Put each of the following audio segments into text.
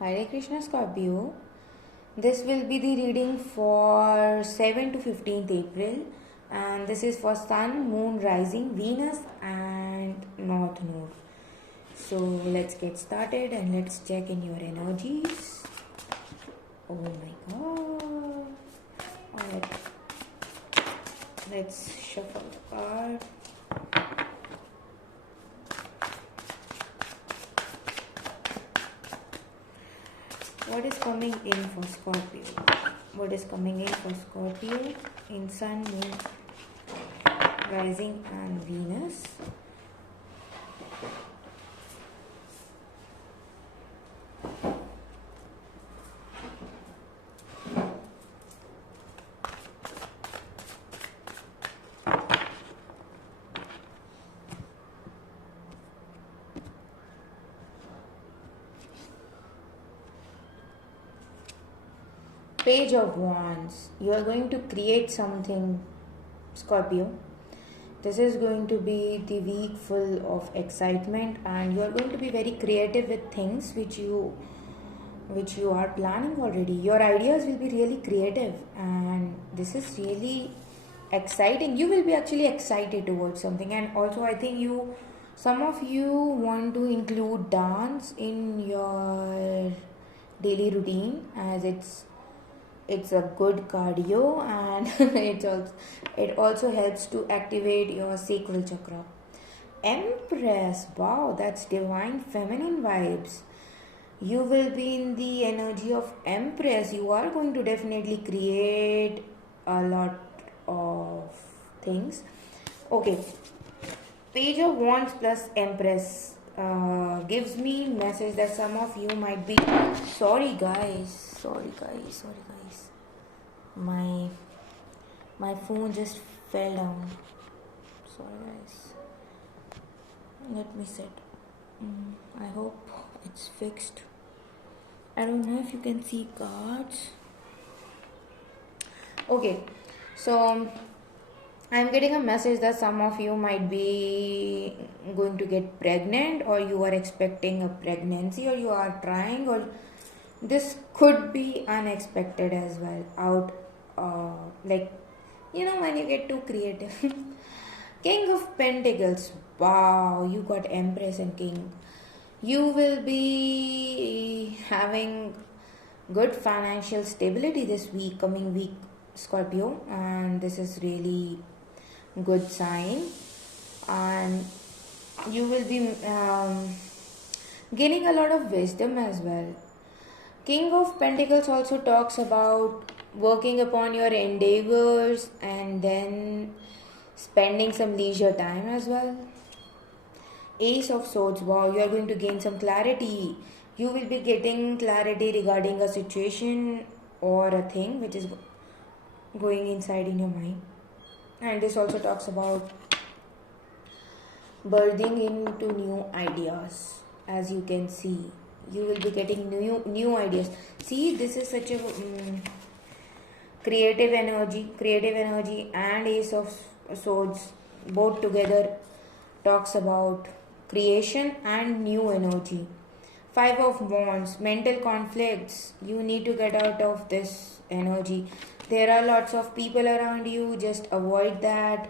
Hare Krishna Scorpio. This will be the reading for 7 to 15th April, and this is for Sun, Moon, Rising, Venus, and North Node. So let's get started and let's check in your energies. Oh my god. Alright. Let's shuffle the card. What is coming in for Scorpio? What is coming in for Scorpio in Sun, Moon, Rising, and Venus? Page of Wands. You are going to create something, Scorpio. This is going to be the week full of excitement, and you are going to be very creative with things which you are planning already. Your ideas will be really creative, and this is really exciting. You will be actually excited towards something, and also I think some of you want to include dance in your daily routine, as it's a good cardio, and it also helps to activate your sacral chakra. Empress, wow, that's divine feminine vibes. You will be in the energy of Empress. You are going to definitely create a lot of things. Okay, Page of Wands plus Empress gives me message that some of you might be sorry guys. My phone just fell down. Sorry guys. Let me set. I hope it's fixed. I don't know if you can see cards. Okay, so I'm getting a message that some of you might be going to get pregnant, or you are expecting a pregnancy, or you are trying, or this could be unexpected as well. When you get too creative. King of Pentacles. Wow, you got Empress and King. You will be having good financial stability this coming week, Scorpio, and this is really good sign. And you will be gaining a lot of wisdom as well. King of Pentacles also talks about working upon your endeavors and then spending some leisure time as well. Ace of Swords, wow, you are going to gain some clarity. You will be getting clarity regarding a situation or a thing which is going inside in your mind. And this also talks about birthing into new ideas. As you can see, you will be getting new ideas. See, this is such a creative energy, and Ace of Swords both together talks about creation and new energy. Five of Wands, mental conflicts. You need to get out of this energy. There are lots of people around you. Just avoid that.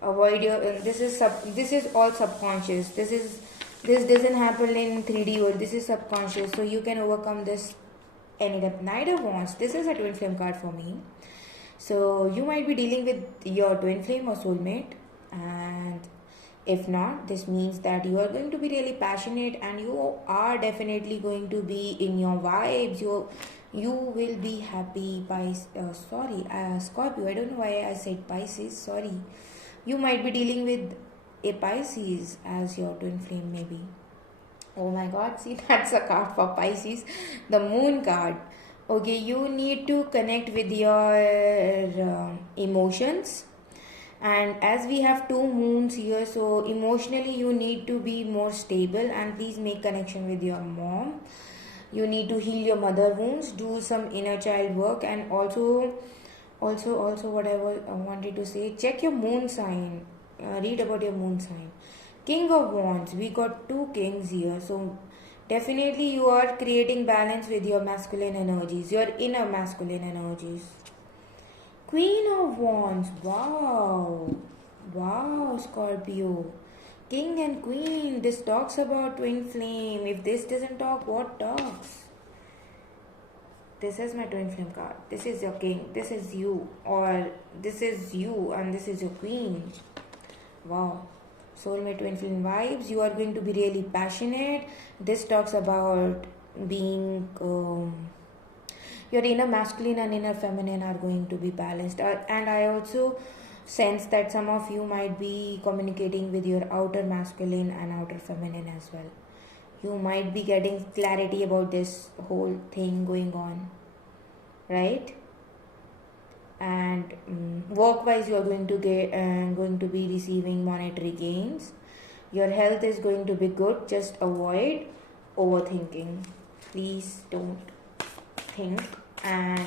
Avoid your. This is all subconscious. This doesn't happen in 3D world. This is subconscious. So you can overcome this. Ended up Knight of Wands. This is a twin flame card for me. So you might be dealing with your twin flame or soulmate, and if not, this means that you are going to be really passionate, and you are definitely going to be in your vibes. You will be happy. Scorpio. I don't know why I said Pisces. Sorry. You might be dealing with a Pisces as your twin flame, maybe. Oh my god, see, that's a card for Pisces, the moon card. Okay, you need to connect with your emotions, and as we have two moons here, so emotionally you need to be more stable, and please make connection with your mom. You need to heal your mother wounds, do some inner child work, and also what I wanted to say, check your moon sign. Read about your moon sign. King of Wands, we got two kings here, so Definitely, you are creating balance with your masculine energies, your inner masculine energies. Queen of Wands, wow, wow, Scorpio. King and Queen, this talks about twin flame. If this doesn't talk, what talks? This is my twin flame card. This is your king. This is you. Or this is you and this is your queen. Wow. Soulmate twin flame vibes. You are going to be really passionate. This talks about being your inner masculine and inner feminine are going to be balanced. And I also sense that some of you might be communicating with your outer masculine and outer feminine as well. You might be getting clarity about this whole thing going on, right? And work wise, you are going to be receiving monetary gains. Your health is going to be good. Just avoid overthinking. Please don't think, and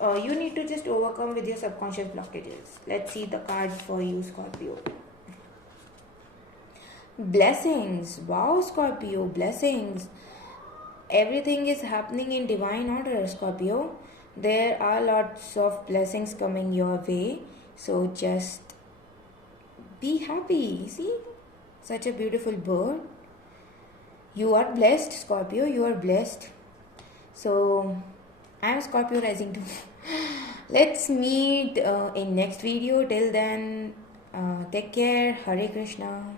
you need to just overcome with your subconscious blockages. Let's see the cards for you, Scorpio. Blessings. Wow, Scorpio, blessings. Everything is happening in divine order, Scorpio. There are lots of blessings coming your way, so just be happy. See, such a beautiful bird. You are blessed, Scorpio. You are blessed. So I am Scorpio rising too. Let's meet in next video. Till then, take care. Hare Krishna.